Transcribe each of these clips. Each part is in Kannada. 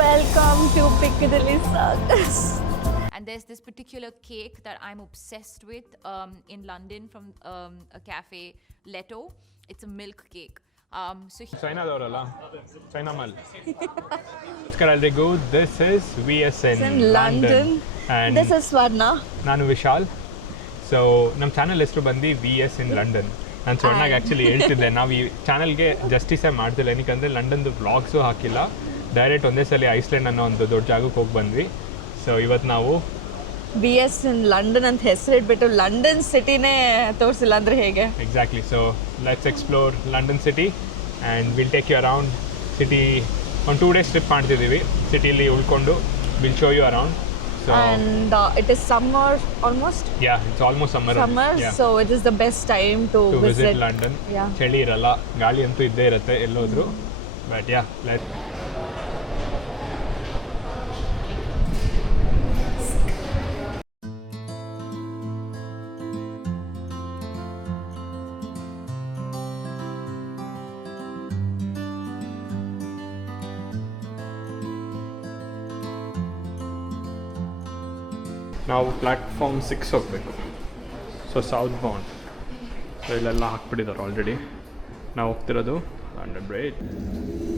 Welcome to Piccadilly Circus. And there's this particular cake that I'm obsessed with in London from a cafe, Leto. It's a milk cake. China China Mall. Go. This is VS in London. And this is Swarna. Nanu Vishal. So ನಮ್ಮ ಚಾನಲ್ ಹೆಸರು ಬಂದು VS in London. ನಾನು ಸ್ವರ್ಣಾಗ ಆ್ಯಕ್ಚುಲಿ ಹೇಳ್ತಿದ್ದೆ ನಾವು ಈ ಚಾನಲ್ಗೆ ಜಸ್ಟಿಸೇ ಮಾಡ್ತಿಲ್ಲ, ಏನಕ್ಕೆ ಲಂಡನ್ದು ವ್ಲಾಗ್ಸು ಹಾಕಿಲ್ಲ, ಡೈರೆಕ್ಟ್ ಒಂದೇ ಸಲ ಐಸ್ಲ್ಯಾಂಡ್ ಅನ್ನೋ ಒಂದು ದೊಡ್ಡ ಜಾಗಕ್ಕೆ ಹೋಗಿ ಬಂದ್ವಿ. ಸೊ ಇವತ್ತು ನಾವು VS in London ಅಂತ ಹೆಸರಿಟ್ಬಿಟ್ಟು ಲಂಡನ್ ಸಿಟಿನೇ ತೋರಿಸಿಲ್ಲ ಅಂದರೆ ಹೇಗೆ? Exactly. So let's explore London city and will take you around city. ಒಂದು 2 days ಟ್ರಿಪ್ ಮಾಡ್ತಿದ್ದೀವಿ ಸಿಟಿಲಿ ಉಳ್ಕೊಂಡು. Will show you around. So, and it is summer almost. Yeah, it's almost summer. Yeah. So it is the best time to visit London. Yeah. ಚಳಿ ಇರಲ್ಲ, ಗಾಳಿ ಅಂತೂ ಇದ್ದೇ ಇರುತ್ತೆ ಎಲ್ಲೋದ್ರು. But yeah, let's. ನಾವು ಪ್ಲ್ಯಾಟ್ಫಾರ್ಮ್ 6 ಹೋಗಬೇಕು. So south bound. ಸೊ ಇಲ್ಲೆಲ್ಲ ಹಾಕ್ಬಿಟ್ಟಿದ್ದಾರೆ ಆಲ್ರೆಡಿ. ನಾವು ಹೋಗ್ತಿರೋದು ಲಂಡನ್ ಬ್ರಿಡ್ಜ್.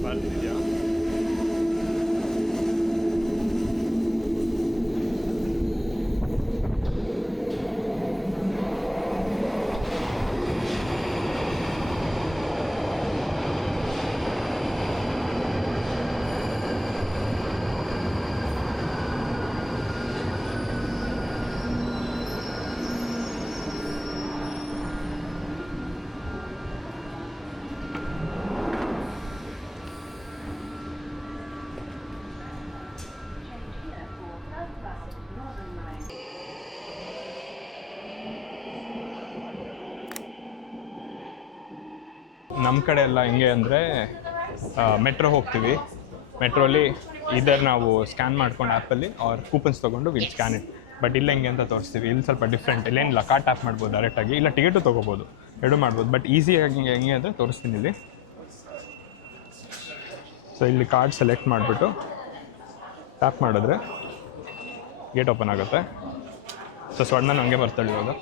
ಬರ್ತಿದೆಯಾ? ನಮ್ಮ ಕಡೆ ಎಲ್ಲ ಹೆಂಗೆ ಅಂದರೆ ಮೆಟ್ರೋ ಹೋಗ್ತೀವಿ. ಮೆಟ್ರೋಲಿ ಇದರ್ ನಾವು ಸ್ಕ್ಯಾನ್ ಮಾಡ್ಕೊಂಡು ಆ್ಯಪಲ್ಲಿ ಅವ್ರ ಕೂಪನ್ಸ್ ತೊಗೊಂಡು ವಿಲ್ ಸ್ಕ್ಯಾನ್ ಇಟ್. ಬಟ್ ಇಲ್ಲ ಹೆಂಗೆ ಅಂತ ತೋರಿಸ್ತೀವಿ. ಇಲ್ಲಿ ಸ್ವಲ್ಪ ಡಿಫ್ರೆಂಟ್. ಇಲ್ಲೇನಿಲ್ಲ, ಕಾರ್ಡ್ ಟ್ಯಾಪ್ ಮಾಡ್ಬೋದು ಡೈರೆಕ್ಟಾಗಿ, ಇಲ್ಲ ಟಿಕೆಟು ತೊಗೋಬೋದು, ಎರಡೂ ಮಾಡ್ಬೋದು. ಬಟ್ ಈಸಿಯಾಗಿ ಹೆಂಗೆ ಅಂದರೆ ತೋರಿಸ್ತೀನಿ ಇಲ್ಲಿ. ಸೊ ಇಲ್ಲಿ ಕಾರ್ಡ್ ಸೆಲೆಕ್ಟ್ ಮಾಡಿಬಿಟ್ಟು ಟ್ಯಾಪ್ ಮಾಡಿದ್ರೆ ಗೇಟ್ ಓಪನ್ ಆಗುತ್ತೆ. ಸೊ ಸ್ವರ್ಣ ಹಂಗೆ ಬರ್ತಾಳೆ ಇವಾಗ.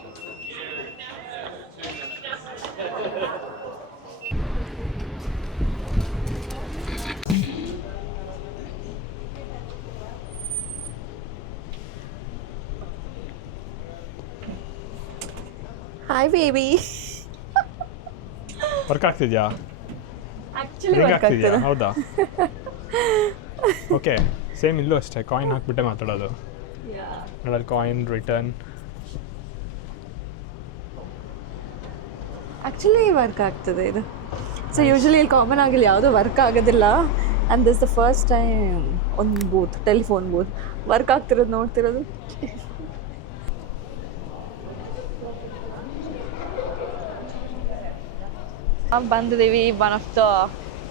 Hi baby. ವರ್ಕ್ ಆಗ್ತಿದ್ಯಾ? ಆಕ್ಚುಲಿ ವರ್ಕ್ ಆಗ್ತಿದೆ. ಹೌದಾ? ಓಕೆ, ಸೇಮ್ ಇಲ್ಲೂ ಅಷ್ಟೇ, ಕಾಯಿನ್ ಹಾಕ್ಬಿಟ್ಟೆ ಮಾತಾಡೋದು. ನೋಡೋದು ಕಾಯಿನ್ ರಿಟರ್ನ್. ಆಕ್ಚುಲಿ ವರ್ಕ್ ಆಗ್ತದೆ ಇದು. ಸೊ ಯೂಶಲಿ ಇಲ್ಲಿ ಕಾಮನ್ ಆಗಿಲ್ಲ ಯಾವುದೂ ವರ್ಕ್ ಆಗೋದಿಲ್ಲ. And this the first time ಒಂದು ಬೂತ್, ಟೆಲಿಫೋನ್ ಬೂತ್ ವರ್ಕ್ ಆಗ್ತಿರೋದು ನೋಡ್ತಿರೋದು. ಬಂದಿದ್ದೀವಿ one of the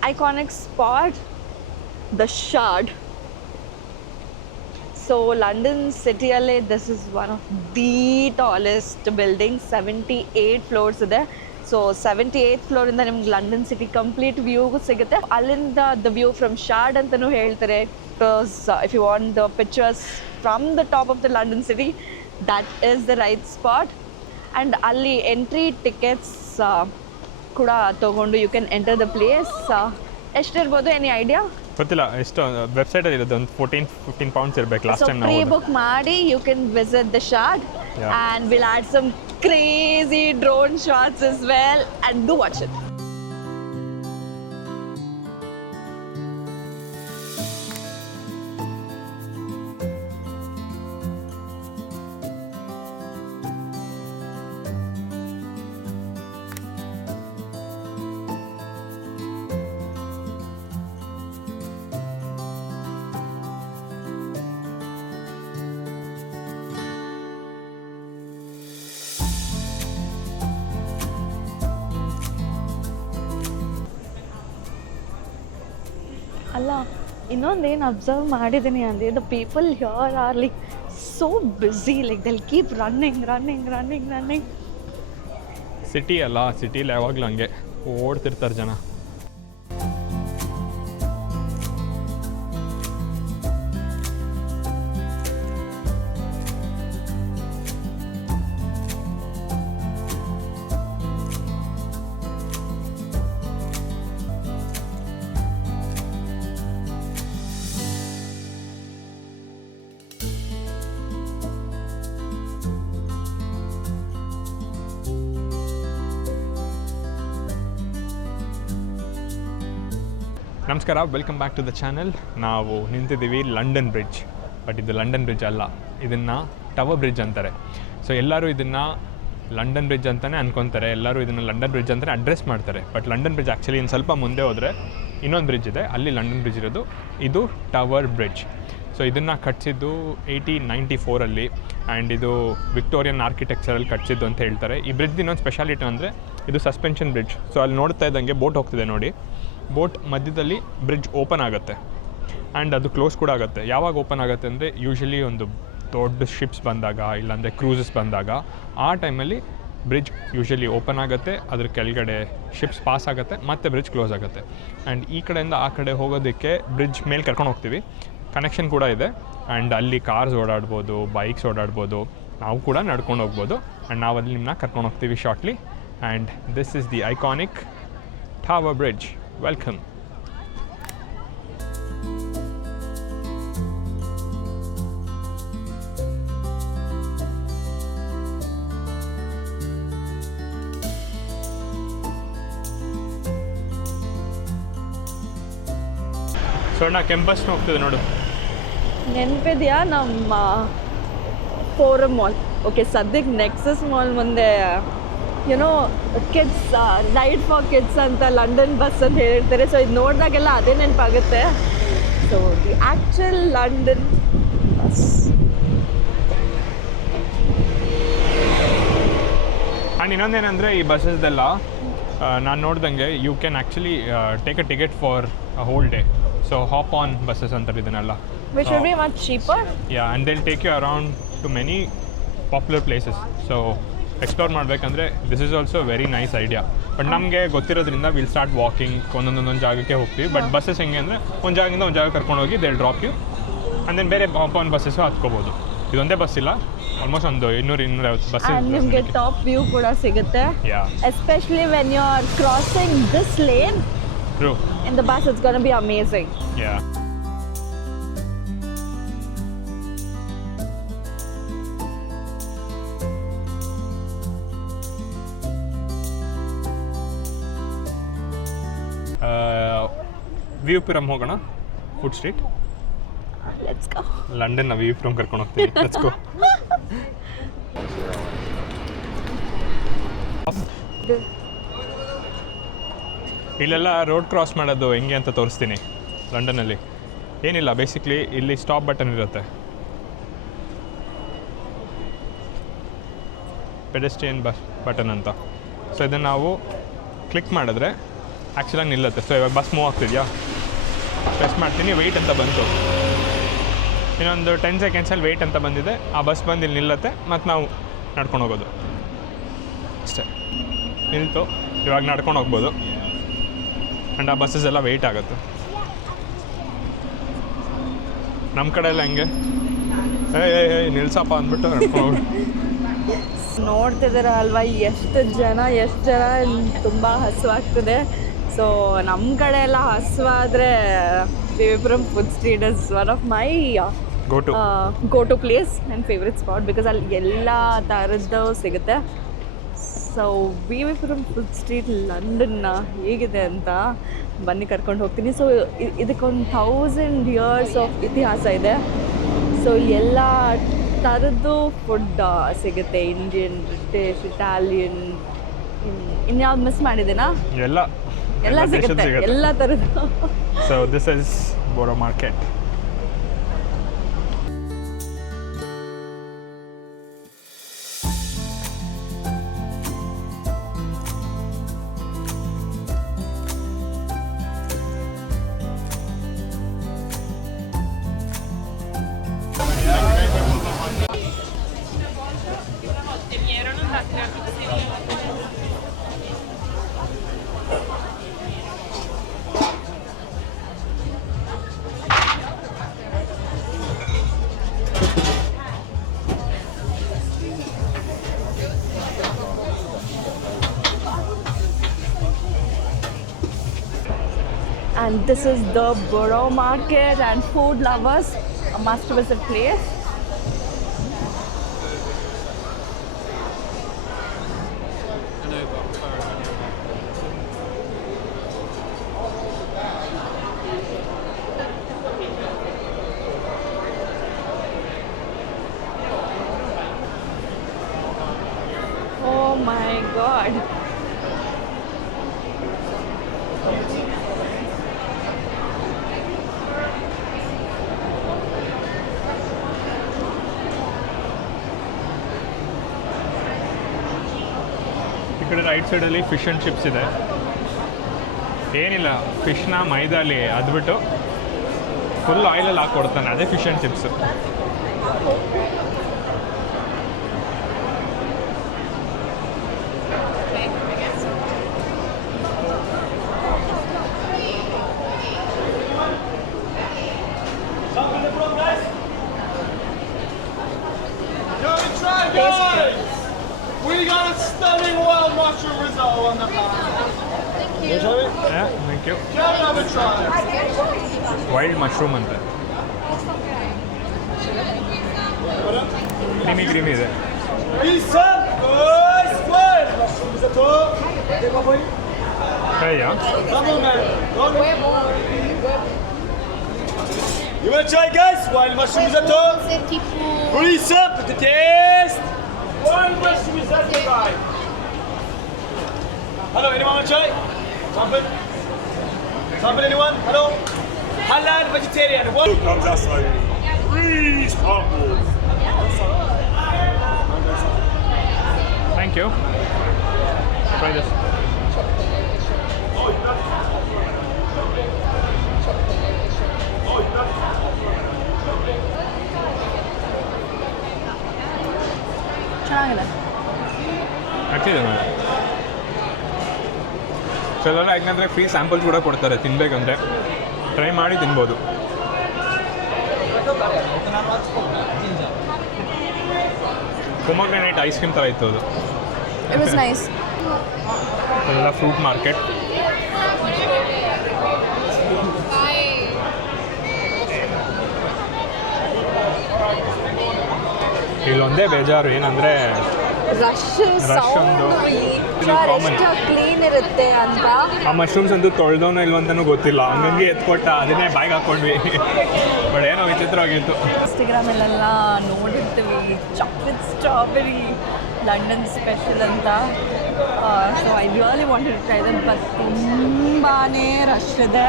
iconic spot, the Shard. So London ಸಿಟಿಯಲ್ಲೇ this is one of the tallest building. 78 floors ಇದೆ. ಸೊ 78th ಫ್ಲೋರಿಂದ ನಿಮ್ಗೆ ಲಂಡನ್ ಸಿಟಿ ಕಂಪ್ಲೀಟ್ ವ್ಯೂ ಸಿಗುತ್ತೆ. ಅಲ್ಲಿಂದ ದ ವ್ಯೂ ಫ್ರಮ್ ಶಾರ್ಡ್ ಅಂತಲೂ ಹೇಳ್ತಾರೆ. Because if you want the pictures from the top of the London city, that is the right spot. And ಅಲ್ಲಿ ಎಂಟ್ರಿ ಟಿಕೆಟ್ಸ್ ಕೂಡ ತೊಗೊಂಡು you can enter the place. ಎಷ್ಟಿರ್ಬೋದು, ಎನಿ ಐಡಿಯಾ? ಗೊತ್ತಿಲ್ಲ ಎಷ್ಟು. ವೆಬ್ಸೈಟಲ್ಲಿ ಇರೋದು ಒಂದು 14-15 pounds ಇರಬೇಕು ಲಾಸ್ಟ್ ಟೈಮ್ ನಾವು. ಪ್ರೀ ಬುಕ್ ಮಾಡಿ you can visit the Shard and will add some crazy drone shots as well and do watch it. ಅಲ್ಲ, ಇನ್ನೊಂದೇನು ಅಬ್ಸರ್ವ್ ಮಾಡಿದ್ದೀನಿ ಅಂದರೆ the people here are like so busy, like they'll keep running. City ಅಲ್ಲ, ಸಿಟಿಲಿ ಯಾವಾಗಲೂ ಹಂಗೆ ಓಡ್ತಿರ್ತಾರೆ ಜನ. ನಮಸ್ಕಾರ, welcome back to the channel. ನಾವು ನಿಂತಿದ್ದೀವಿ ಲಂಡನ್ ಬ್ರಿಡ್ಜ್, ಬಟ್ ಇದು ಲಂಡನ್ ಬ್ರಿಡ್ಜ್ ಅಲ್ಲ, ಇದನ್ನು ಟವರ್ ಬ್ರಿಡ್ಜ್ ಅಂತಾರೆ. ಸೊ ಎಲ್ಲರೂ ಇದನ್ನು ಲಂಡನ್ ಬ್ರಿಡ್ಜ್ ಅಂತಲೇ ಅನ್ಕೊತಾರೆ, ಎಲ್ಲರೂ ಇದನ್ನು ಲಂಡನ್ ಬ್ರಿಡ್ಜ್ ಅಂತಲೇ ಅಡ್ರೆಸ್ ಮಾಡ್ತಾರೆ. ಬಟ್ ಲಂಡನ್ ಬ್ರಿಡ್ಜ್ ಆ್ಯಕ್ಚುಲಿ ಇನ್ನು ಸ್ವಲ್ಪ ಮುಂದೆ ಹೋದರೆ ಇನ್ನೊಂದು ಬ್ರಿಡ್ಜ್ ಇದೆ, ಅಲ್ಲಿ ಲಂಡನ್ ಬ್ರಿಡ್ಜ್ ಇರೋದು. ಇದು ಟವರ್ ಬ್ರಿಡ್ಜ್. ಸೊ ಇದನ್ನು ಕಟ್ಟಿಸಿದ್ದು 1894 ಆ್ಯಂಡ್ ಇದು ವಿಕ್ಟೋರಿಯನ್ ಆರ್ಕಿಟೆಕ್ಚರಲ್ಲಿ ಕಟ್ಟಿಸಿದ್ದು ಅಂತ ಹೇಳ್ತಾರೆ. ಈ ಬ್ರಿಡ್ಜ್ ಇನ್ನೊಂದು ಸ್ಪೆಷಾಲಿಟಿ ಅಂದರೆ ಇದು ಸಸ್ಪೆನ್ಷನ್ ಬ್ರಿಡ್ಜ್. ಸೊ ಅಲ್ಲಿ ನೋಡ್ತಾ ಇದ್ದಂಗೆ ಬೋಟ್ ಹೋಗ್ತಿದೆ ನೋಡಿ, ಬೋಟ್ ಮಧ್ಯದಲ್ಲಿ ಬ್ರಿಡ್ಜ್ ಓಪನ್ ಆಗುತ್ತೆ ಆ್ಯಂಡ್ ಅದು ಕ್ಲೋಸ್ ಕೂಡ ಆಗುತ್ತೆ. ಯಾವಾಗ ಓಪನ್ ಆಗುತ್ತೆ ಅಂದರೆ ಯೂಶ್ವಲಿ ಒಂದು ದೊಡ್ಡ ಶಿಪ್ಸ್ ಬಂದಾಗ, ಇಲ್ಲಾಂದರೆ ಕ್ರೂಸಸ್ ಬಂದಾಗ ಆ ಟೈಮಲ್ಲಿ ಬ್ರಿಡ್ಜ್ ಯೂಶ್ವಲಿ ಓಪನ್ ಆಗುತ್ತೆ, ಅದ್ರ ಕೆಳಗಡೆ ಶಿಪ್ಸ್ ಪಾಸ್ ಆಗುತ್ತೆ, ಮತ್ತು ಬ್ರಿಡ್ಜ್ ಕ್ಲೋಸ್ ಆಗುತ್ತೆ. ಆ್ಯಂಡ್ ಈ ಕಡೆಯಿಂದ ಆ ಕಡೆ ಹೋಗೋದಕ್ಕೆ ಬ್ರಿಡ್ಜ್ ಮೇಲೆ ಕರ್ಕೊಂಡು ಹೋಗ್ತೀವಿ, ಕನೆಕ್ಷನ್ ಕೂಡ ಇದೆ. ಆ್ಯಂಡ್ ಅಲ್ಲಿ ಕಾರ್ಸ್ ಓಡಾಡ್ಬೋದು, ಬೈಕ್ಸ್ ಓಡಾಡ್ಬೋದು, ನಾವು ಕೂಡ ನಡ್ಕೊಂಡು ಹೋಗ್ಬೋದು. ಆ್ಯಂಡ್ ನಾವು ಅಲ್ಲಿ ನಿಮ್ಮನ್ನ ಕರ್ಕೊಂಡು ಹೋಗ್ತೀವಿ shortly. And this is the iconic Tower Bridge. Welcome. ಸಣ್ಣ ಕೆಂಪಸ್ ಹೋಗ್ತಿದೆ ನೋಡು. ನೆನಪಿದೆಯಾ ನಮ್ಮ ಫೋರಮ್ ಮಾಲ್? ಓಕೆ, ಸದ್ಯಕ್ಕೆ ನೆಕ್ಸಸ್ ಮಾಲ್ ಮುಂದೆ ಏನೋ ಕಿಡ್ಸ್ ರೈಡ್ ಫಾರ್ ಕಿಡ್ಸ್ ಅಂತ ಲಂಡನ್ ಬಸ್ ಅಂತ ಹೇಳಿರ್ತಾರೆ. ಸೊ ಇದು ನೋಡಿದಾಗೆಲ್ಲ ಅದೇ ನೆನಪಾಗುತ್ತೆ. So the actual London bus. And ಇನ್ನೊಂದೇನೆಂದರೆ ಈ ಬಸ್ಸಸ್ದೆಲ್ಲ ನಾನು ನೋಡ್ದಂಗೆ you can actually take a ticket for a whole day. So hop on buses ಅಂತಾರೆ ಇದನ್ನೆಲ್ಲ. Which will be much cheaper. Yeah, and they'll take you around to many popular places. So explore ಮಾಡಬೇಕಂದ್ರೆ this is also very nice idea. But ನಮಗೆ ಗೊತ್ತಿರೋದ್ರಿಂದ ವಿಲ್ ಸ್ಟಾರ್ಟ್ ವಾಕಿಂಗ್, ಒಂದೊಂದೊಂದೊಂದು ಜಾಗಕ್ಕೆ ಹೋಗ್ತೀವಿ. ಬಟ್ ಬಸ್ಸಸ್ ಹೆಂಗೆ ಅಂದರೆ ಒಂದು ಜಾಗದಿಂದ ಒಂದು ಜಾಗ ಕರ್ಕೊಂಡು ಹೋಗಿ they drop you and then ಬೇರೆ ಹಾಪ್ ಆನ್ ಬಸ್ಸಸ್ಸು ಹತ್ಕೋಬೋದು. ಇದೊಂದೇ ಬಸ್ ಇಲ್ಲ, ಆಲ್ಮೋಸ್ಟ್ ಒಂದು 200-250 ಬಸ್. ನಿಮಗೆ ಟಾಪ್ ವ್ಯೂ ಕೂಡ ಸಿಗುತ್ತೆ. Especially when you are crossing this lane in the bus, it's going to be amazing. Yeah. ವ್ಯೂಪುರಂ ಹೋಗೋಣ, ಫುಡ್ ಸ್ಟ್ರೀಟ್. Let's go. ಲಂಡನ್ನ ವ್ಯೂಪುರಂ ಕರ್ಕೊಂಡು ಹೋಗ್ತೀವಿ. Let's go. ಇಲ್ಲೆಲ್ಲ ರೋಡ್ ಕ್ರಾಸ್ ಮಾಡೋದು ಹೆಂಗೆ ಅಂತ ತೋರಿಸ್ತೀನಿ. ಲಂಡನ್ನಲ್ಲಿ ಏನಿಲ್ಲ, ಬೇಸಿಕ್ಲಿ ಇಲ್ಲಿ ಸ್ಟಾಪ್ ಬಟನ್ ಇರುತ್ತೆ, ಪೆಡೆಸ್ಟ್ರಿಯನ್ ಬಟನ್ ಅಂತ. ಸೊ ಇದನ್ನು ನಾವು ಕ್ಲಿಕ್ ಮಾಡಿದ್ರೆ ಆ್ಯಕ್ಚುಲಾಗಿ ನಿಲ್ಲುತ್ತೆ. ಸೊ ಇವಾಗ ಬಸ್ ಮೂವ್ ಆಗ್ತಿದೆಯಾ, ಪ್ರೆಸ್ ಮಾಡ್ತೀನಿ, ವೆಯ್ಟ್ ಅಂತ ಬಂತು. ಇನ್ನೊಂದು 10 ಸೆಕೆಂಡ್ಸಲ್ಲಿ ವೆಯ್ಟ್ ಅಂತ ಬಂದಿದೆ, ಆ ಬಸ್ ಬಂದು ಇಲ್ಲಿ ನಿಲ್ಲುತ್ತೆ, ಮತ್ತು ನಾವು ನಡ್ಕೊಂಡು ಹೋಗೋದು ಅಷ್ಟೇ. ನಿಲ್ತು, ಇವಾಗ ನಡ್ಕೊಂಡು ಹೋಗ್ಬೋದು. ಆ್ಯಂಡ್ ಆ ಬಸ್ಸಸ್ ಎಲ್ಲ ವೆಯ್ಟ್ ಆಗುತ್ತೆ. ನಮ್ಮ ಕಡೆ ಎಲ್ಲ ಹೆಂಗೆ ನಿಲ್ಸಪ್ಪ ಅಂದ್ಬಿಟ್ಟು ನಡ್ಕೊಂಡು ನೋಡ್ತಿದ್ದೀರ ಅಲ್ವಾ ಎಷ್ಟು ಜನ ತುಂಬ ಹಸುವಾಗ್ತದೆ. ಸೊ ನಮ್ಮ ಕಡೆ ಎಲ್ಲ ಹಸುವಾದರೆ VV Puram food street is one of my go to place and favourite spot, because ಅಲ್ಲಿ ಎಲ್ಲ ಥರದ್ದು ಸಿಗುತ್ತೆ. ಸೊ ವಿವಿಪುರಂ ಫುಡ್ ಸ್ಟ್ರೀಟ್ ಲಂಡನ್ನ ಹೇಗಿದೆ ಅಂತ ಬನ್ನಿ ಕರ್ಕೊಂಡು ಹೋಗ್ತೀನಿ. ಸೊ ಇದಕ್ಕೊಂದು 1000 years ಆಫ್ ಇತಿಹಾಸ ಇದೆ. ಸೊ ಎಲ್ಲ ಥರದ್ದು ಫುಡ್ ಸಿಗುತ್ತೆ, ಇಂಡಿಯನ್, ಬ್ರಿಟಿಷ್, ಇಟಾಲಿಯನ್. ಇನ್ಯಾವ್ದು ಮಿಸ್ ಮಾಡಿದ್ದೀನಾ? ಎಲ್ಲ ಸಿಗುತ್ತೆ, ಎಲ್ಲ ಥರದ್ದು. So this is Boro market. And this is the Borough Market, and food lovers, a must visit place. my god. ಈ ಕಡೆ ರೈಟ್ ಸೈಡಲ್ಲಿ ಫಿಶ್ ಆ್ಯಂಡ್ ಚಿಪ್ಸ್ ಇದೆ. ಏನಿಲ್ಲ, ಫಿಶ್ನ ಮೈದಾಲಿ ಅದ್ಬಿಟ್ಟು ಫುಲ್ ಆಯಿಲಲ್ಲಿ ಹಾಕ್ಕೊಡ್ತಾನೆ, ಅದೇ fish and chips. We got a stunning wild mushroom risotto on the pan. Thank you. Come and have a try. Wild mushroom ಅಂತ ಕ್ರೀಮಿ ಇದೆ. Lisa, boys, wild mushroom risotto. ಫ್ರೈಯಾ? Come on, man. You wanna try, guys? Wild mushroom risotto. Lisa, put the taste. Wild mushroom risotto, guys. Hello, anyone wanna try? Sample? Sample, anyone? Hello? Halal vegetarian. What? Comes outside. Please, samples. Thank you. Try this. ಚೆನ್ನಾಗಿದೆ. ಆಗ್ತಿದೆ ನೋಡಿ. ಸೊ ಇದೆಲ್ಲ ಯಾಕಂದರೆ ಫ್ರೀ ಸ್ಯಾಂಪಲ್ಸ್ ಕೂಡ ಕೊಡ್ತಾರೆ, ತಿನ್ನಬೇಕಂದ್ರೆ ಟ್ರೈ ಮಾಡಿ ತಿನ್ಬೋದು. ಪೊಮೊಗ್ರೆನೇಟ್ ಐಸ್ ಕ್ರೀಮ್ ಥರ ಇತ್ತು ಅದು. It was nice. ಅದೆಲ್ಲ ಫ್ರೂಟ್ ಮಾರ್ಕೆಟ್. ಇಲ್ಲೊಂದೇ ಬೇಜಾರು ಏನಂದರೆ ರಶ್ ಒಂದು ಎಷ್ಟು ಕ್ಲೀನ್ ಇರುತ್ತೆ ಅಂತ. ಆ ಮಶ್ರೂಮ್ಸ್ ಅಂತೂ ತೊಳೆದವನೋ ಇಲ್ವಂತನೂ ಗೊತ್ತಿಲ್ಲ, ಹಂಗಂಗೆ ಎತ್ಕೊಟ್ಟ, ಅದನ್ನೇ ಬಾಯ್ಗೆ ಹಾಕ್ಕೊಂಡ್ವಿ. ಬಟ್ ಏನೋ ವಿಚಿತ್ರವಾಗಿತ್ತು. ಇನ್ಸ್ಟಾಗ್ರಾಮಲ್ಲೆಲ್ಲ ನೋಡಿರ್ತೀವಿ ಚಾಕ್ಲೇಟ್ ಸ್ಟ್ರಾಬೆರಿ ಲಂಡನ್ ಸ್ಪೆಷಲ್ ಅಂತ. So I really wanted to try that, but ತುಂಬಾ ರಶ್ ಇದೆ.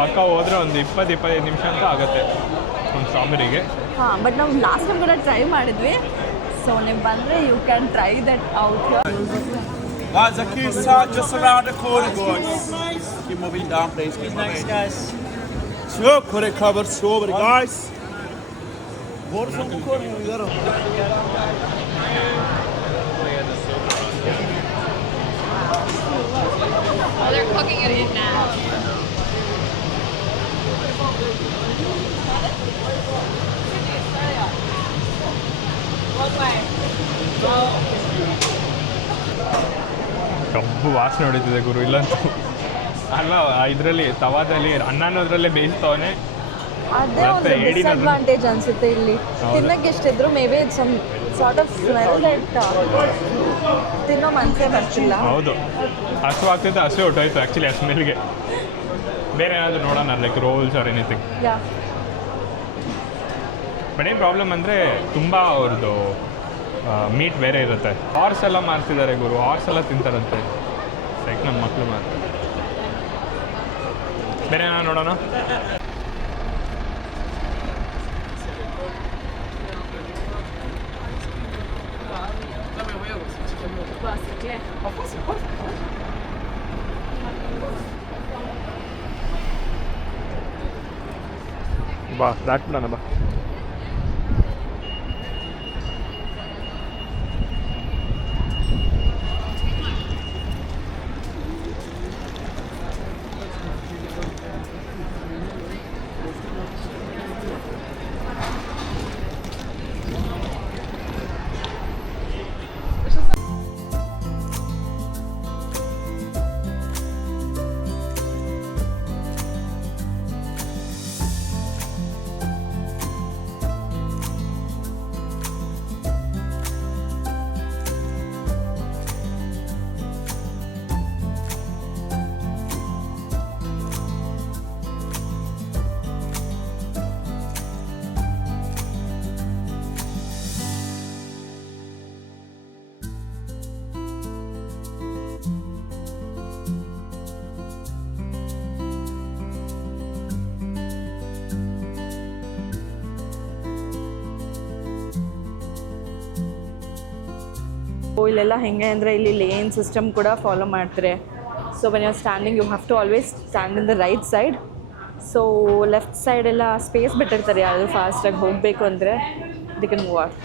ಪಕ್ಕ ಹೋದರೆ ಒಂದು 20-25 ನಿಮಿಷ ಅಂತ ಆಗುತ್ತೆ ಒಂದು ಸ್ಟ್ರಾಬೆರಿಗೆ. ಹಾಂ, ಬಟ್ ನಾವು ಲಾಸ್ಟ್ ಟೈಮ್ ಕೂಡ ಟ್ರೈ ಮಾಡಿದ್ವಿ. ಸೊ ನೀವು ಬಂದರೆ you can try that out. Guys, the queues are just around the corner, guys. Keep moving down, please. Keep moving. Guys. So, could it cover strawberry, guys? What from the corner? We got Oh, they're cooking it in now. ಕಬ್ಬು ವಾಸನೆ ಹೊಡಿತಿದೆ ಗುರು, ಇಲ್ಲಂತೂ ಅಲ್ಲ. ಇದರಲ್ಲಿ ತವಾದಲ್ಲಿ ಅನ್ನೋದ್ರಲ್ಲೇ ಬೇಯಿಸ್ತವನೆ. ಅದೇ ಮತ್ತೆ ಒಂದು ಏಡಿನ ಡಿಸ್ಅಡ್ವಾಂಟೇಜ್ ಅನ್ಸುತ್ತೆ ಇಲ್ಲಿ. ತಿನ್ನಕ್ಕೆ ಎಷ್ಟಿದ್ರು may be some sort of smell that ತಿನ್ನೋ ಮನಸ್ಸೇ ಬರ್ತಿಲ್ಲ. ಹೌದು, ಹಸು ಆಗ್ತಿತ್ತು, ಹಸು ಹೊಟ್ಟೋಯ್ತು ಆ್ಯಕ್ಚುಲಿ ಆ ಸ್ಮೆಲ್ಗೆ. ಬೇರೆ ಏನಾದರೂ ನೋಡೋಣ, like rolls or anything. Yeah, but ಏನು ಪ್ರಾಬ್ಲಮ್ ಅಂದರೆ ತುಂಬ ಅವ್ರದ್ದು ಮೀಟ್ ಬೇರೆ ಇರುತ್ತೆ. ಹಾರ್ಸ್ ಎಲ್ಲ ಮಾರ್ತಿದ್ದಾರೆ ಗುರು, ಹಾರ್ಸ್ ಎಲ್ಲ ತಿಂತಾರಂತೆ, ಲೈಕ್ ನಮ್ಮ ಮಕ್ಕಳು ಮಾರ್ತಾರೆ. ಬೇರೆ ಏನಾದ್ರು ನೋಡೋಣ. ಬಾ ದಾಟ್ಬಿಡೋಣ ಬಾ. ಇಲ್ಲೆಲ್ಲ ಹೆಂಗೆ ಅಂದರೆ ಇಲ್ಲಿ ಲೇನ್ ಸಿಸ್ಟಮ್ ಕೂಡ ಫಾಲೋ ಮಾಡ್ತಾರೆ. So when you are standing you have to always stand in the right side. So left side ಎಲ್ಲ ಸ್ಪೇಸ್ ಬಿಟ್ಟಿರ್ತಾರೆ ಯಾರು ಫಾಸ್ಟಾಗಿ ಹೋಗಬೇಕು ಅಂದರೆ they can move out.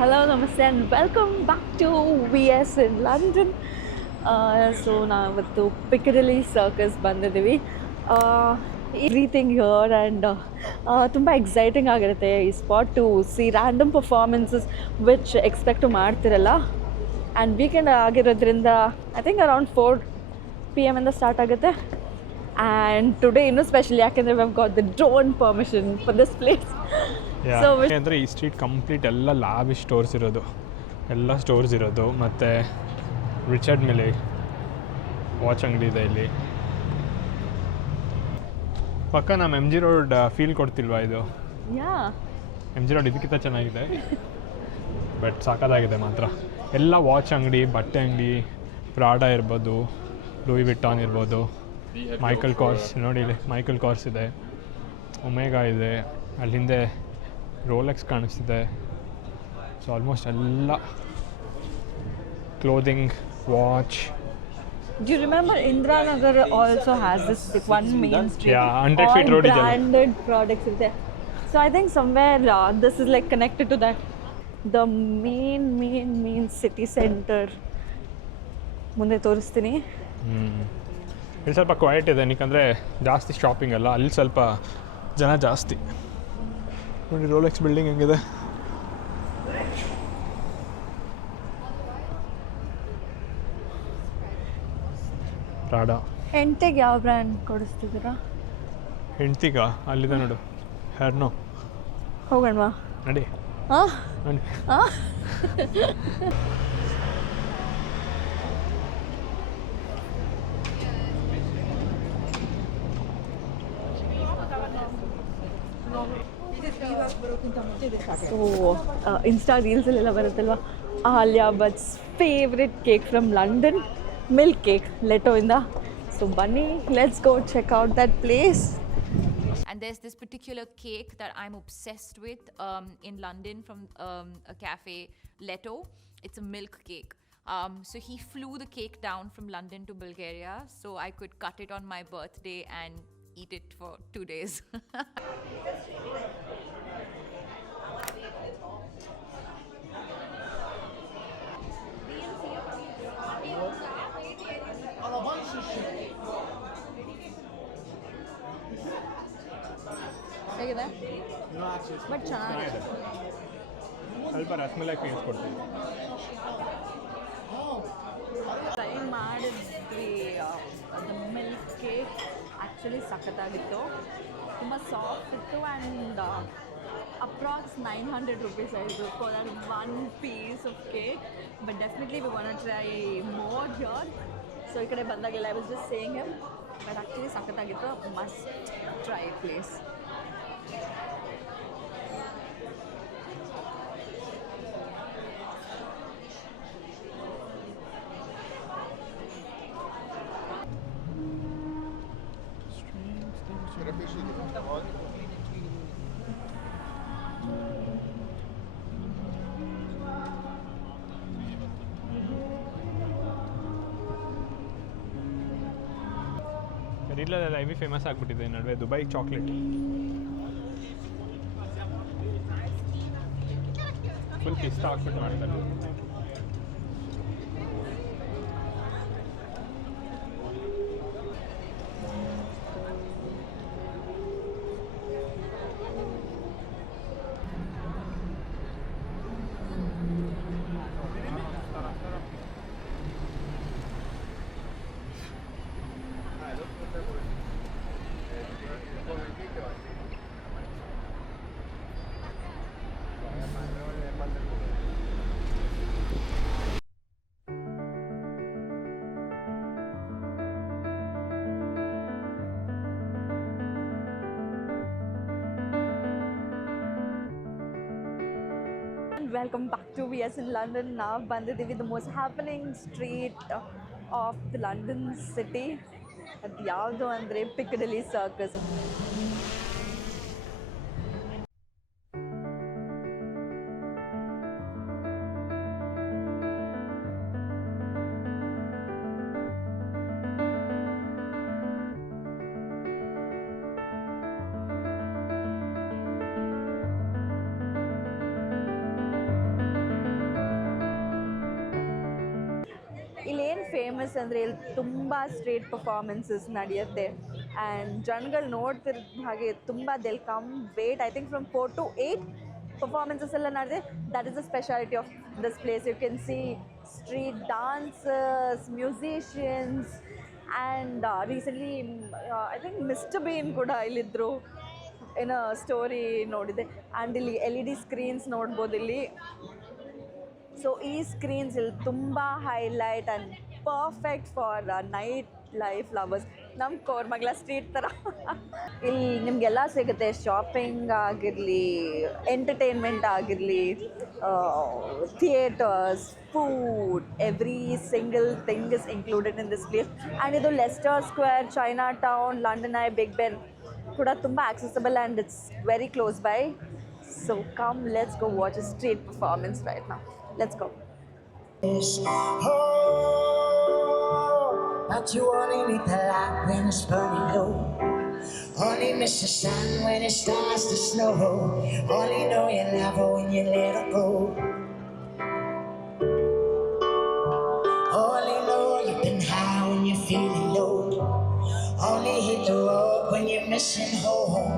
Hello ನಮಸ್ತೆ and welcome back to VS in London. So ನಾವಿವತ್ತು ಪಿಕ್ಕಡಿಲಿ ಸರ್ಕಸ್ ಬಂದಿದ್ದೀವಿ. ಎವ್ರಿಥಿಂಗ್ ಹಿಯರ್ ಆ್ಯಂಡ್ ತುಂಬ ಎಕ್ಸೈಟಿಂಗ್ ಆಗಿರುತ್ತೆ ಈ spot to see random performances which expect ಮಾಡ್ತಿರಲ್ಲ. ಆ್ಯಂಡ್ ವೀಕೆಂಡ್ ಆಗಿರೋದ್ರಿಂದ I think around 4 PM start ಆಗುತ್ತೆ. ಆ್ಯಂಡ್ ಟುಡೇ ಇನ್ನೂ ಸ್ಪೆಷಲ್ ಯಾಕೆಂದರೆ we have got the drone permission for this place. So ಅಂದರೆ ಈ ಸ್ಟ್ರೀಟ್ ಕಂಪ್ಲೀಟ್ ಎಲ್ಲ ಲಾವಿಶ್ ಸ್ಟೋರ್ಸ್ ಇರೋದು ಮತ್ತು ರಿಚರ್ಡ್ ಮೇಲೆ ವಾಚ್ ಅಂಗಡಿ ಇದೆ ಇಲ್ಲಿ ಪಕ್ಕ. ನಮ್ಮ MG ರೋಡ್ ಫೀಲ್ ಕೊಡ್ತಿಲ್ವಾ ಇದು? ಯಾ MG ರೋಡ್ ಇದಕ್ಕಿಂತ ಚೆನ್ನಾಗಿದೆ ಬಟ್ ಸಾಕಾಗಿದೆ ಮಾತ್ರ. ಎಲ್ಲ ವಾಚ್ ಅಂಗಡಿ, ಬಟ್ಟೆ ಅಂಗಡಿ, ಪ್ರಾಡಾ ಇರ್ಬೋದು, ಲೂಯಿ ವಿಟಾನ್ ಇರ್ಬೋದು, ಮೈಕಲ್ ಕಾರ್ಸ್ ನೋಡಿ ಇಲ್ಲಿ ಮೈಕಲ್ ಕಾರ್ಸ್ ಇದೆ, ಒಮೆಗಾ ಇದೆ, ಅಲ್ಲಿ ಹಿಂದೆ ರೋಲೆಕ್ಸ್ ಕಾಣಿಸ್ತಿದೆ. ಸೊ ಆಲ್ಮೋಸ್ಟ್ ಎಲ್ಲ clothing, watch. Do you remember Indiranagar also has this one main street? Yeah, 100 feet road is branded products is there. So I think somewhere this is like connected to that. The main city center. ಮುಂದೆ ತೋರಿಸ್ತೀನಿ. ಇಲ್ಲಿ ಸ್ವಲ್ಪ ಕ್ವೈಟ್ ಇದೆ ಯಾಕಂದರೆ ಜಾಸ್ತಿ ಶಾಪಿಂಗ್ ಅಲ್ಲ, ಅಲ್ಲಿ ಸ್ವಲ್ಪ ಜನ ಜಾಸ್ತಿ. ನೋಡಿ ರೋಲೆಕ್ಸ್ ಬಿಲ್ಡಿಂಗ್ ಹೆಂಗಿದೆ. ಪ್ರಾಡಾ. ಹೆಂಡತಿಗೆ ಯಾವ ಬ್ರ್ಯಾಂಡ್ ಕೊಡಿಸ್ತಿದ್ದೀರಾ? ಹೆಂಡ್ತಿಗ ಅಲ್ಲಿದೆ ನೋಡು, ಹೆರ್ನೋ. ಹೋಗೋಣವಾ? ನಡಿ ಹಾಂ ನಡಿ. ಹಾಂ ಸೊ ಇನ್ಸ್ಟಾ ರೀಲ್ಸಲ್ಲೆಲ್ಲ ಬರುತ್ತಲ್ವ, Alia Bhatt's favourite cake from London, milk cake ಲೆಟೋಯಿಂದ. ಸೊ ಬನ್ನಿ, let's go check out that place. And there's this particular cake that I'm obsessed with in London from a cafe, Leto. It's a milk cake. So he flew the cake down from London to Bulgaria so I could cut it on my birthday and eat it for 2 days. ಹೇಗಿದೆ? ಬಟ್ ಚೆನ್ನಾಗಿದೆ. ಸ್ವಲ್ಪ ರಸ್ಮಲೈ ಫೀಲ್ಸ್ ಕೊಡ್ತೀವಿ. ಟ್ರೈ ಮಾಡಿದ್ವಿ ಅದು ಮಿಲ್ಕ್ ಕೇಕ್. ಆ್ಯಕ್ಚುಲಿ ಸಖತ್ತಾಗಿತ್ತು, ತುಂಬ ಸಾಫ್ಟ್ ಇತ್ತು ಆ್ಯಂಡ್ ಅಪ್ರಾಕ್ಸ್ 900 rupees ಆಯಿತು for that one piece of cake. But definitely we want try more here. So ಈ ಕಡೆ ಬಂದಾಗೆಲ್ಲ I was just saying him, but actually ಸಖತ್ತಾಗಿತ್ತು. Must try place. ಇಲ್ಲದೆಲ್ಲ ಹೆವಿ ಫೇಮಸ್ ಆಗಿಬಿಟ್ಟಿದೆ ಈ ನಡುವೆ, ದುಬೈ ಚಾಕ್ಲೇಟ್. ಫುಲ್ ಪಿಸ್ತಾ ಹಾಕ್ಬಿಟ್ಟು ಮಾಡ್ತಾರೆ. Welcome back to VS in London. ನಾವು ಬಂದಿದ್ದೀವಿ the most happening street of the London city. ಅದು ಯಾವುದು ಅಂದರೆ ಪಿಕ್ಕಡಲಿ ಸರ್ಕಸ್. ಇಲ್ಲೇನು ಫೇಮಸ್ ಅಂದರೆ ಇಲ್ಲಿ ತುಂಬ ಸ್ಟ್ರೀಟ್ ಪರ್ಫಾರ್ಮೆನ್ಸಸ್ ನಡೆಯುತ್ತೆ ಆ್ಯಂಡ್ ಜನಗಳು ನೋಡ್ತಿರೋ ಹಾಗೆ ತುಂಬ they'll come wait I think from 4 to 8 performances ಎಲ್ಲ ನಡೆದಿದೆ. That is the speciality of this place. You can see street dancers, musicians and recently I think mister Bean ಕೂಡ ಇಲ್ಲಿದ್ದರು ಏನೋ ಸ್ಟೋರಿ ನೋಡಿದೆ. ಆ್ಯಂಡ್ ಇಲ್ಲಿ LED ಸ್ಕ್ರೀನ್ಸ್ ನೋಡ್ಬೋದು ಇಲ್ಲಿ. ಸೊ ಈ ಸ್ಕ್ರೀನ್ಸ್ ಇಲ್ಲಿ ತುಂಬ highlight and perfect for night life lovers. ನಮ್ಮ ಕೋರ್ಮಂಗ್ಲ ಸ್ಟ್ರೀಟ್ ಥರ ಇಲ್ಲಿ ನಿಮಗೆಲ್ಲ ಸಿಗುತ್ತೆ. ಶಾಪಿಂಗ್ ಆಗಿರಲಿ, ಎಂಟರ್ಟೈನ್ಮೆಂಟ್ ಆಗಿರಲಿ, theatres, food, every single thing is included in this place. And ಇದು Leicester Square, Chinatown, London eye, big Ben ಕೂಡ ತುಂಬ accessible and it's very close by. So come, let's go watch a street performance right now. Let's go. Oh, but you only need the light when it's burning low. Only miss the sun when it starts to snow. Only know you love her when you let her go. Only know you've been high when you're feeling low. Only hit the road when you're missing home.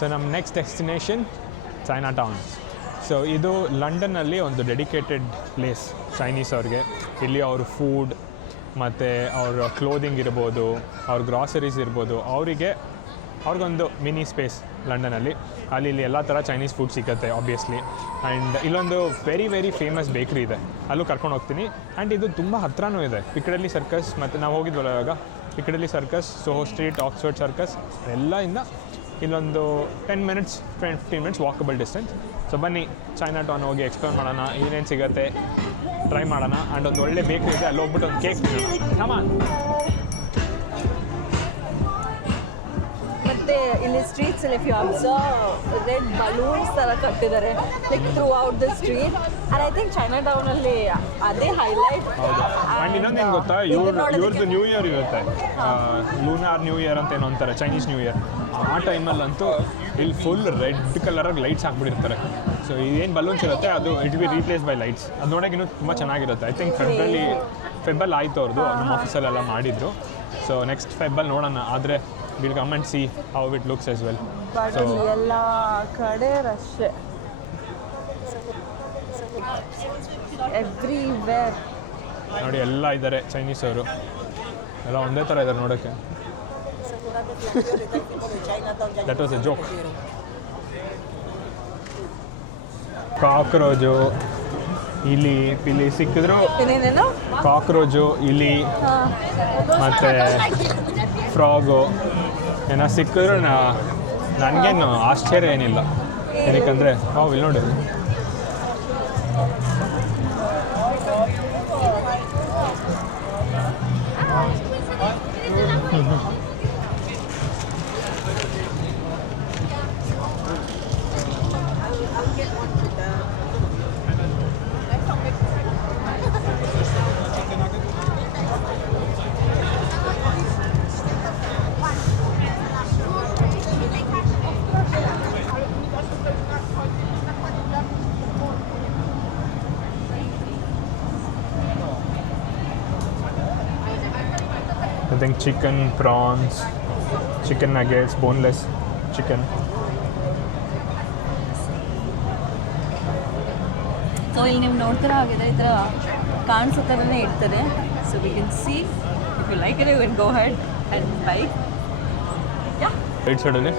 So ನಮ್ಮ next destination Chinatown. So ಇದು ಲಂಡನ್ನಲ್ಲಿ ಒಂದು ಡೆಡಿಕೇಟೆಡ್ ಪ್ಲೇಸ್ ಚೈನೀಸ್ ಅವ್ರಿಗೆ. ಇಲ್ಲಿ ಅವ್ರ ಫುಡ್ ಮತ್ತು ಅವ್ರ ಕ್ಲೋದಿಂಗ್ ಇರ್ಬೋದು, ಅವ್ರ ಗ್ರಾಸರೀಸ್ ಇರ್ಬೋದು, ಅವ್ರಿಗೊಂದು ಮಿನಿ ಸ್ಪೇಸ್ ಲಂಡನಲ್ಲಿ. ಅಲ್ಲಿ ಇಲ್ಲಿ ಎಲ್ಲ ಥರ ಚೈನೀಸ್ ಫುಡ್ ಸಿಗುತ್ತೆ ಆಬ್ವಿಯಸ್ಲಿ. ಆ್ಯಂಡ್ ಇಲ್ಲೊಂದು ವೆರಿ ಫೇಮಸ್ ಬೇಕ್ರಿ ಇದೆ, ಅಲ್ಲೂ ಕರ್ಕೊಂಡು ಹೋಗ್ತೀನಿ. ಆ್ಯಂಡ್ ಇದು ತುಂಬ ಹತ್ರನೂ ಇದೆ. ಪಿಕ್ಕಡಲ್ಲಿ ಸರ್ಕಸ್ ಮತ್ತು ನಾವು ಹೋಗಿದ್ವಲ್ಲ ಇವಾಗ ಪಿಕ್ಕಡಲ್ಲಿ ಸರ್ಕಸ್, ಸೋಹೋ ಸ್ಟ್ರೀಟ್, ಆಕ್ಸ್ಫರ್ಡ್ ಸರ್ಕಸ್ ಎಲ್ಲ ಇಂದ ಇಲ್ಲೊಂದು 10 minutes 15 minutes walkable distance. So ಬನ್ನಿ ಚೈನಾ ಟೌನ್ ಹೋಗಿ ಎಕ್ಸ್ಪ್ಲೋರ್ ಮಾಡೋಣ, ಏನೇನು ಸಿಗುತ್ತೆ ಟ್ರೈ ಮಾಡೋಣ. ಆ್ಯಂಡ್ ಒಂದು ಒಳ್ಳೆ ಬೇಕ್ರಿ ಇದೆ, ಅಲ್ಲಿ ಹೋಗ್ಬಿಟ್ಟು ಒಂದು ಕೇಕ್ ತಿನ್ನೋಣ. ಮತ್ತು ಇಲ್ಲಿ ಸ್ಟ್ರೀಟ್ಸಲ್ಲಿ if you observe red balloons ಥರ ಕಟ್ಟಿದ್ದಾರೆ like throughout the street. And I think China ಟೌನಲ್ಲಿ ಅದೇ ಹೈಲೈಟ್. ಹೌದು. ಆ್ಯಂಡ್ ಇನ್ನೊಂದು ಏನು ಗೊತ್ತಾ, ಇವ್ರದ್ದು ನ್ಯೂ ಇಯರ್ ಇರುತ್ತೆ, ಲೂನಾರ್ ನ್ಯೂ ಇಯರ್ ಅಂತ ಏನೋ ಅಂತಾರೆ, ಚೈನೀಸ್ ನ್ಯೂ ಇಯರ್. ಆ ಟೈಮಲ್ಲಂತೂ ಇಲ್ಲಿ ಫುಲ್ ರೆಡ್ ಕಲರಾಗಿ ಲೈಟ್ಸ್ ಹಾಕ್ಬಿಟ್ಟಿರ್ತಾರೆ. ಸೊ ಏನು ಬಲೂನ್ಸ್ ಇರುತ್ತೆ ಅದು it be replace by lights. ಅದು ನೋಡೋಕೆ ಇನ್ನೂ ತುಂಬ ಚೆನ್ನಾಗಿರುತ್ತೆ. ಐ ಥಿಂಕ್ ಫೆಬ್ಬಲ್ಲಿ ಆಯಿತು ಅವ್ರದ್ದು, ನಮ್ಮ ಆಫೀಸಲ್ಲೆಲ್ಲ ಮಾಡಿದ್ರು. ಸೊ ನೆಕ್ಸ್ಟ್ ಫೆಬ್ಬಲ್ಲಿ ನೋಡೋಣ. ಆದರೆ will come and C how it looks as well. So ಎಲ್ಲ ಕಡೆ ರಶ್ಶೆ ಎವ್ರಿವೇರ್. ನೋಡಿ ಎಲ್ಲ ಇದ್ದಾರೆ ಚೈನೀಸ್ ಅವರು, ಎಲ್ಲ ಒಂದೇ ಥರ ಇದ್ದಾರೆ ನೋಡೋಕ್ಕೆ. That was A joke. ಕಾಕ್ರೋಜು, ಇಲಿ ಪಿಲಿ ಸಿಕ್ಕಿದ್ರು, ಏನೇನೇನು ಕಾಕ್ರೋಜು, ಇಲಿ ಮತ್ತು ಫ್ರಾಗು ಏನೋ ಸಿಕ್ಕಿದ್ರು ನನಗೇನು ಆಶ್ಚರ್ಯ ಏನಿಲ್ಲ. ಏನಕ್ಕಂದರೆ ಇಲ್ಲಿ ನೋಡಿ I think chicken, prawns, chicken nuggets, boneless chicken. So ಇಲ್ಲಿ ನೀವು ನೋಡ್ತೀರ ಆಗಿದೆ ಈ ಥರ ಕಾಣಿಸೋ ಥರನೇ ಇಡ್ತಾರೆ. So we can see if you like it you can go head and buy. Right ಸೈಡಲ್ಲಿ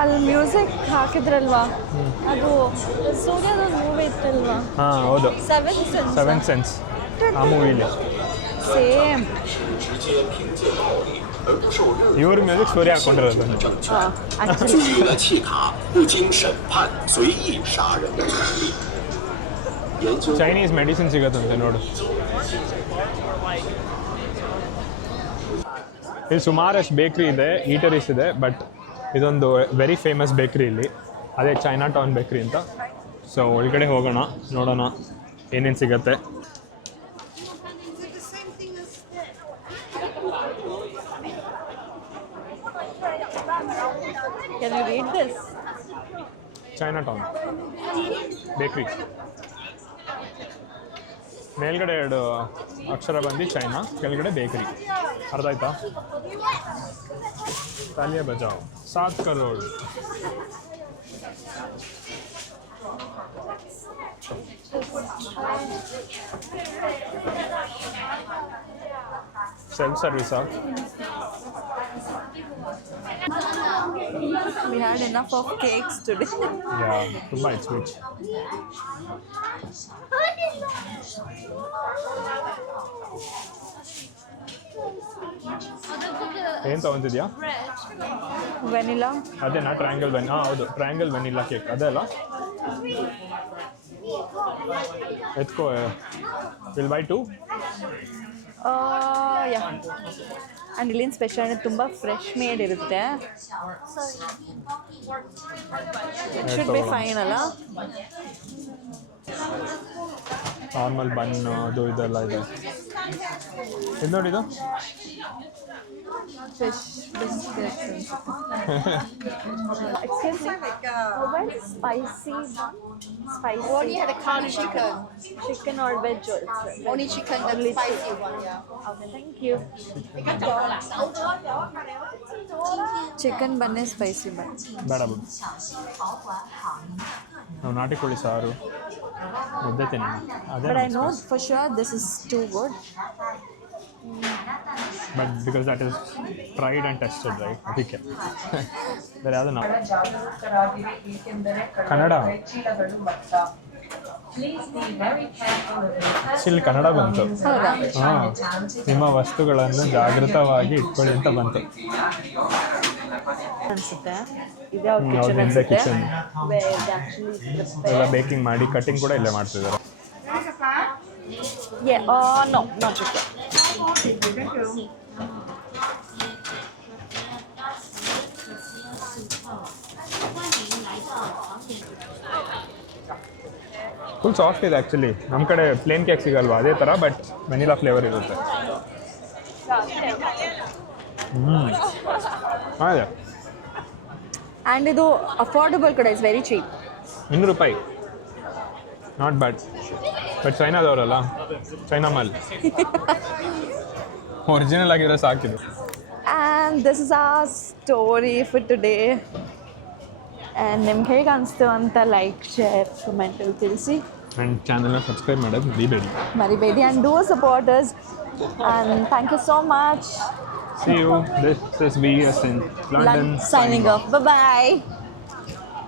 ಅಲ್ಲಿ ಮ್ಯೂಸಿಕ್ ಹಾಕಿದ್ರಲ್ವಾ ಅದು ಸೂರ್ಯದ ಮೂವಿ ಇತ್ತಲ್ವಾ ಹಾಂ ಹೌದು ಸೆವೆನ್ 7 ಸೆನ್ಸ್ ಆ ಮೂವಿಲಿ ಸೇಮ್ ಇವ್ರ ಮ್ಯೂಸಿಕ್ ಸೂರ್ಯ ಹಾಕೊಂಡಿರೋದು ಆ್ಯಕ್ಚುಲಿ 给予了契卡不经审判随意杀人的权利。研究 ಚೈನೀಸ್ ಮೆಡಿಸಿನ್ ಸಿಗತ್ತಂತೆ ನೋಡು. ಇಲ್ಲಿ ಸುಮಾರಷ್ಟು ಬೇಕ್ರಿ ಇದೆ, ಈಟರೀಸ್ ಇದೆ, ಬಟ್ ಇದೊಂದು ವೆರಿ ಫೇಮಸ್ ಬೇಕ್ರಿ ಇಲ್ಲಿ, ಅದೇ ಚೈನಾ ಟೌನ್ ಬೇಕ್ರಿ ಅಂತ. ಸೊ ಒಳಗಡೆ ಹೋಗೋಣ, ನೋಡೋಣ ಏನೇನು ಸಿಗತ್ತೆ. Can you read this? China town ಬೇಕ್ರಿ. ಮೇಲ್ಗಡೆ 2 ಅಕ್ಷರ ಬಂದು ಚೈನಾ, ಕೆಳಗಡೆ ಬೇಕ್ರಿ. ಅರ್ಥ ಆಯ್ತಾ? ತಾಲಿಯಾ ಬಜಾವ್ 7 ಕರೋಡ್. ಸೆಲ್ಫ್ ಸರ್ವಿಸಾ? We had enough of cakes today. Yeah, ತುಂಬ ಸ್ವೀಟ್ಸ್. ಏನು ತೊಗೊಂತಿದ್ಯಾ? Vanilla. ಅದೇನಾ ಟ್ರಯಾಂಗಲ್ ವೆನ್? ಹಾಂ ಹೌದು, ಟ್ರಯಾಂಗಲ್ ವೆನಿಲ್ಲಾ ಕೇಕ್ ಅದೇ ಅಲ್ಲ? ಎತ್ಕೋ, ವಿಲ್ ಬೈ 2? ಯಾ. ಆ್ಯಂಡ್ ಇಲ್ಲಿನ ಸ್ಪೆಷಲ್ ಅಂದರೆ ತುಂಬ ಫ್ರೆಶ್ ಮೇಡ್ ಇರುತ್ತೆ. ಇಟ್ ಶುಡ್ ಬಿ ಫೈನ್ ಅಲ್ಲ? ನಾರ್ಮಲ್ ಬನ್ ಅದು ಇದೆಲ್ಲ ಇದೆ. ಇದು ನೋಡಿದು fish biscuits. Excuse me, what is spicy? Spicy. Only had a curry chicken. Chicken or veg also? Only chicken, the Only spicy one, yeah. Okay, thank you. Chicken bun is spicy bun. ಬೇಡ ಬಿಡು, ನಾವು ನಾಟಿ ಕೋಳಿ ಸಾರು ಮುದ್ದೆ ತಿನ್ನೋಣ. ಅದೇ But I know for sure this is too good. But because that is tried and tested right, ಅದಕ್ಕೆ ಬೇರೆ ಯಾವುದು ನಾವು ಕನ್ನಡ ಇಲ್ಲಿ ಕನ್ನಡ ಬಂತು. ಹೌದಾ? ಹಾಂ, ನಿಮ್ಮ ವಸ್ತುಗಳನ್ನು ಜಾಗೃತವಾಗಿ ಇಟ್ಕೊಳ್ಳಿ ಅಂತ ಬಂತು. ಅನ್ಸುತ್ತೆ ಇದೇ ಅವ್ರ ಹೌದು, ಕಿಚನ್ ಇದೇ ಅನ್ಸುತ್ತೆ. Kitchen. Where they actually prepare. ಎಲ್ಲ ಬೇಕಿಂಗ್ ಮಾಡಿ ಕಟಿಂಗ್ ಕೂಡ ಇಲ್ಲೇ ಮಾಡ್ತಿದ್ದಾರೆ. Yeah, no, not chicken. Full soft ಇದೆ ಆ್ಯಕ್ಚುಲಿ. ನಮ್ಮ ಕಡೆ ಪ್ಲೇನ್ ಕೇಕ್ ಸಿಗಲ್ವಾ ಅದೇ ಥರ, ಬಟ್ ವೆನಿಲಾ ಫ್ಲೇವರ್ ಇರುತ್ತೆ. ಹಾಗೆ ಆ್ಯಂಡ್ ಇದು ಅಫೋರ್ಡಬಲ್ ಕೂಡ, is very cheap. ₹200, not bad. But ಚೈನಾದವರಲ್ಲ, ಚೈನಾ ಮಾಲ್ ಒರಿಜಿನಲ್ ಆಗಿರೋ ಸಾಕಿದು. And this is our story for today. And ನಿಮ್ಗೆ ಹೇಗೆ ಅನಿಸ್ತು ಅಂತ ಲೈಕ್, ಶೇರ್, ಕಮೆಂಟಲ್ಲಿ ತಿಳಿಸಿ. ಆ್ಯಂಡ್ ಚಾನಲ್ನ ಸಬ್ಸ್ಕ್ರೈಬ್ ಮಾಡೋದು ಮರಿಬೇಡಿ. And do supporters. And thank you so much. See you. This is VS in London. Signing off. Bye-bye.